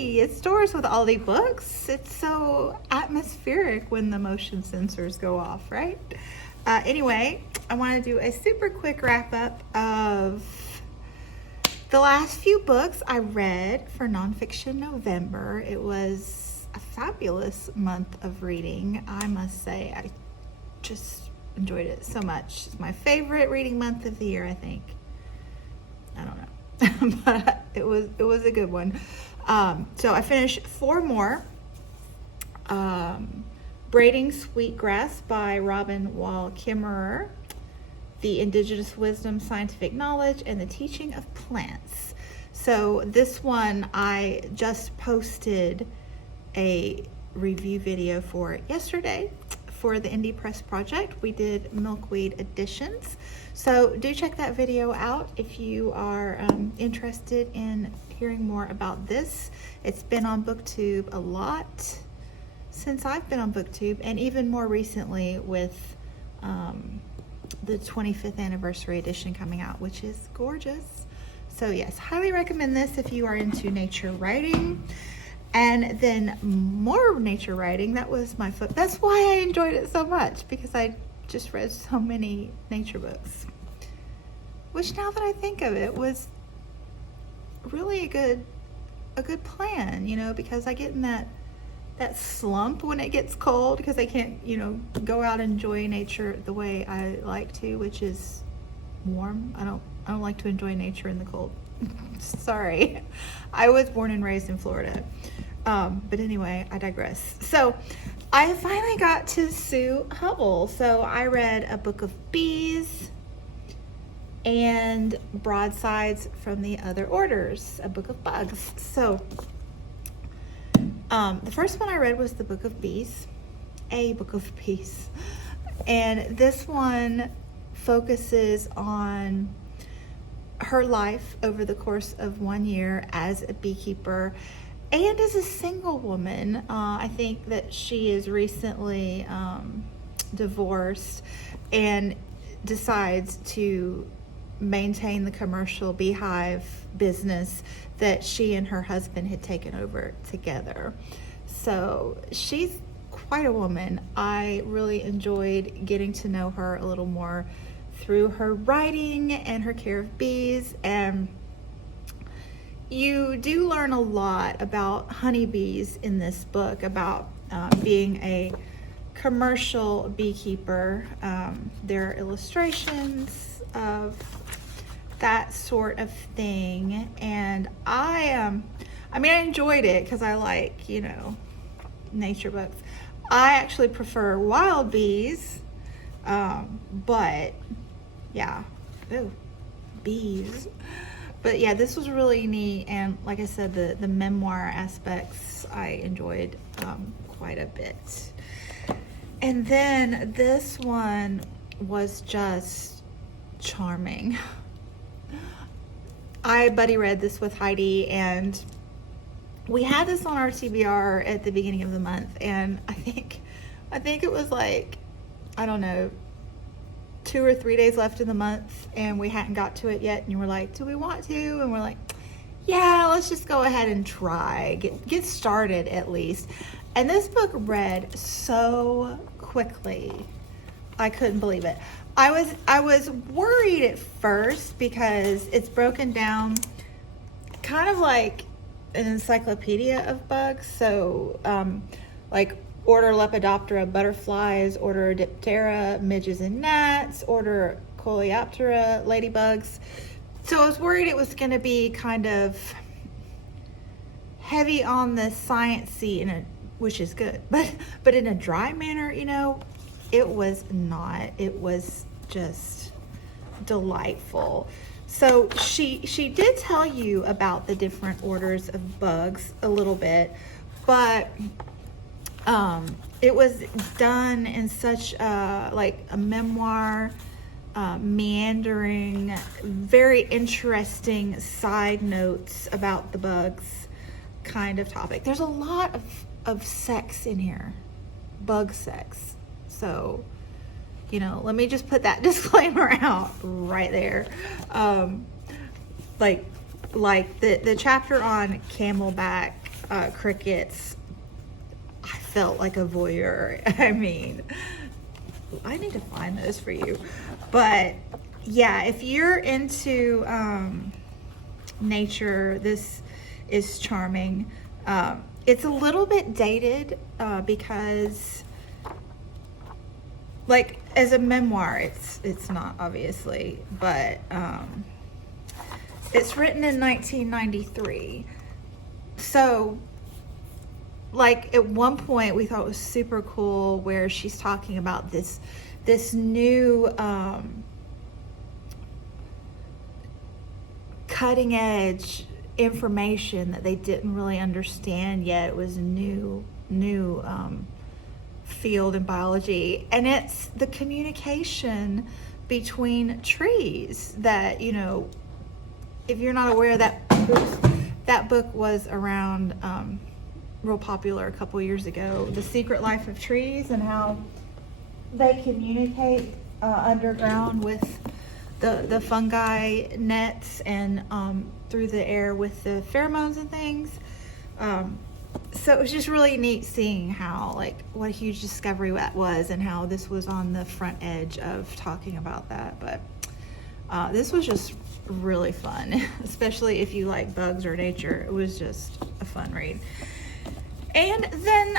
Aldi stores with Aldi books. It's so atmospheric when the motion sensors go off, right? Anyway, I want to do a super quick wrap up of the last few books I read for Nonfiction November. It was a fabulous month of reading, I must say. I just enjoyed it so much. It's my favorite reading month of the year, I think. I don't know. But it was a good one. So I finished 4 more. Braiding Sweetgrass by Robin Wall Kimmerer, The Indigenous Wisdom, Scientific Knowledge, and the Teaching of Plants. So this one I just posted a review video for yesterday for the Indie Press Project. We did Milkweed Editions. So do check that video out if you are interested in hearing more about this. It's been on BookTube a lot since I've been on BookTube, and even more recently with the 25th anniversary edition coming out, which is gorgeous. So yes, highly recommend this if you are into nature writing. And then more nature writing, that's why I enjoyed it so much, because I just read so many nature books, which now that I think of it was really a good plan, you know, because I get in that slump when it gets cold because I can't, you know, go out and enjoy nature the way I like to, which is warm. I don't like to enjoy nature in the cold. Sorry. I was born and raised in Florida. But anyway, I digress. So I finally got to Sue Hubble. So I read A Book of Bees and Broadsides from the Other Orders, A Book of Bugs. So the first one I read was The Book of Bees, A Book of Bees. And this one focuses on her life over the course of 1 year as a beekeeper and as a single woman. I think that she is recently divorced and decides to maintain the commercial beehive business that she and her husband had taken over together. So she's quite a woman. I really enjoyed getting to know her a little more through her writing and her care of bees. And you do learn a lot about honeybees in this book, about being a commercial beekeeper. There are illustrations of that sort of thing, and I enjoyed it because I like, you know, nature books. I actually prefer wild bees, but yeah, ooh, bees. But yeah, this was really neat, and like I said, the memoir aspects I enjoyed quite a bit. And then this one was just charming. I buddy read this with Heidi, and we had this on our TBR at the beginning of the month, and I think it was like, I don't know, 2 or 3 days left in the month, and we hadn't got to it yet, and you were like, do we want to? And we're like, yeah, let's just go ahead and try, get started at least. And this book read so quickly, I couldn't believe it. I was worried at first because it's broken down kind of like an encyclopedia of bugs. So like order Lepidoptera butterflies, order Diptera midges and gnats, order Coleoptera ladybugs. So I was worried it was going to be kind of heavy on the science-y, which is good, but in a dry manner, you know, it was not. It was just delightful. So she did tell you about the different orders of bugs a little bit, but it was done in such like a memoir, meandering, very interesting side notes about the bugs kind of topic. There's a lot of sex in here, bug sex. So, you know, let me just put that disclaimer out right there. Like the chapter on camelback crickets, I felt like a voyeur. I mean, I need to find those for you. But yeah, if you're into nature, this is charming. It's a little bit dated because, like, as a memoir, it's not, obviously, but it's written in 1993. So, like, at one point we thought it was super cool where she's talking about this new cutting edge information that they didn't really understand yet. It was a new field in biology, and it's the communication between trees that, you know, if you're not aware, that book was around real popular a couple years ago, The Secret Life of Trees, and how they communicate underground with the fungi nets and through the air with the pheromones and things. So it was just really neat seeing how, like, what a huge discovery that was, and how this was on the front edge of talking about that. But this was just really fun, especially if you like bugs or nature. It was just a fun read. And then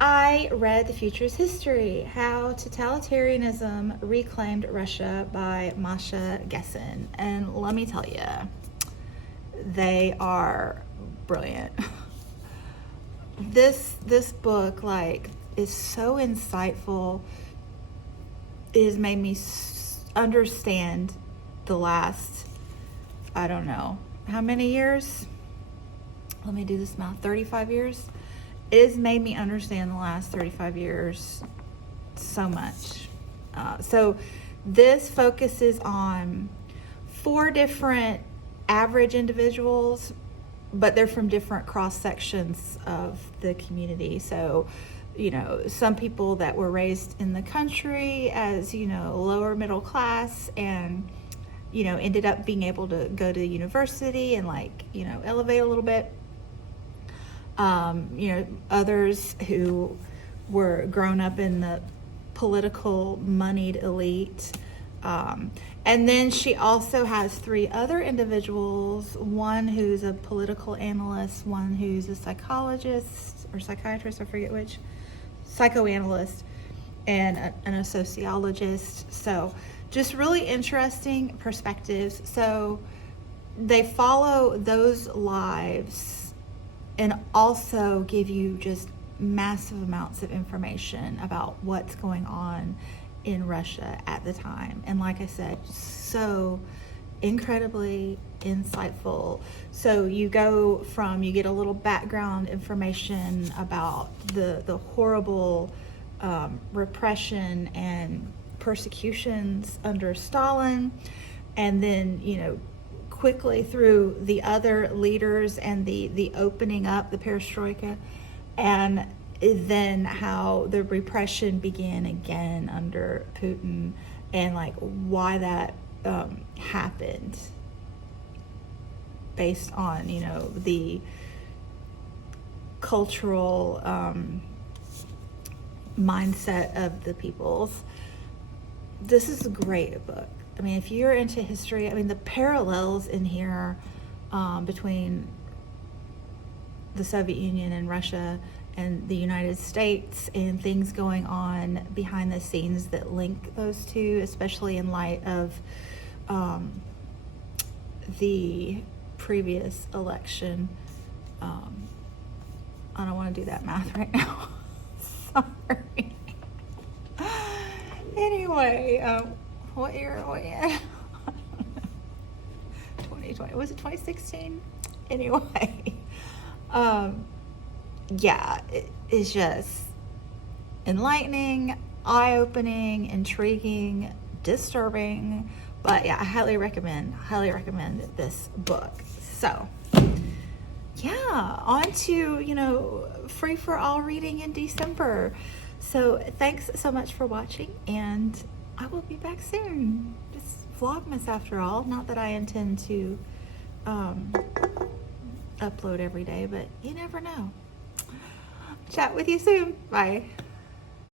I read The Future's History, How Totalitarianism Reclaimed Russia by Masha Gessen. And let me tell you, they are brilliant. This book, like, is so insightful. It has made me understand the last, I don't know, how many years? Let me do this math, 35 years. It has made me understand the last 35 years so much. So this focuses on 4 different average individuals, but they're from different cross sections of the community. So, you know, some people that were raised in the country as, you know, lower middle class, and, you know, ended up being able to go to university and, like, you know, elevate a little bit. You know, others who were grown up in the political moneyed elite. And then she also has 3 other individuals, one who's a political analyst, one who's a psychologist or psychiatrist, I forget which, psychoanalyst, and a sociologist. So just really interesting perspectives. So they follow those lives and also give you just massive amounts of information about what's going on in Russia at the time. And like I said, so incredibly insightful. So you get a little background information about the horrible repression and persecutions under Stalin, and then, you know, quickly through the other leaders and the opening up, the perestroika, and then how the repression began again under Putin, and like why that happened based on, you know, the cultural mindset of the peoples. This is a great book. I mean, if you're into history, I mean, the parallels in here between the Soviet Union and Russia and the United States, and things going on behind the scenes that link those two, especially in light of the previous election. I don't want to do that math right now. Sorry. Anyway, what year? 2020. Was it 2016? Anyway, yeah, it's just enlightening, eye-opening, intriguing, disturbing. But yeah, I highly recommend this book. So yeah, on to, you know, free for all reading in December. So thanks so much for watching, and I will be back soon. Just Vlogmas after all. Not that I intend to upload every day, but you never know. Chat with you soon. Bye.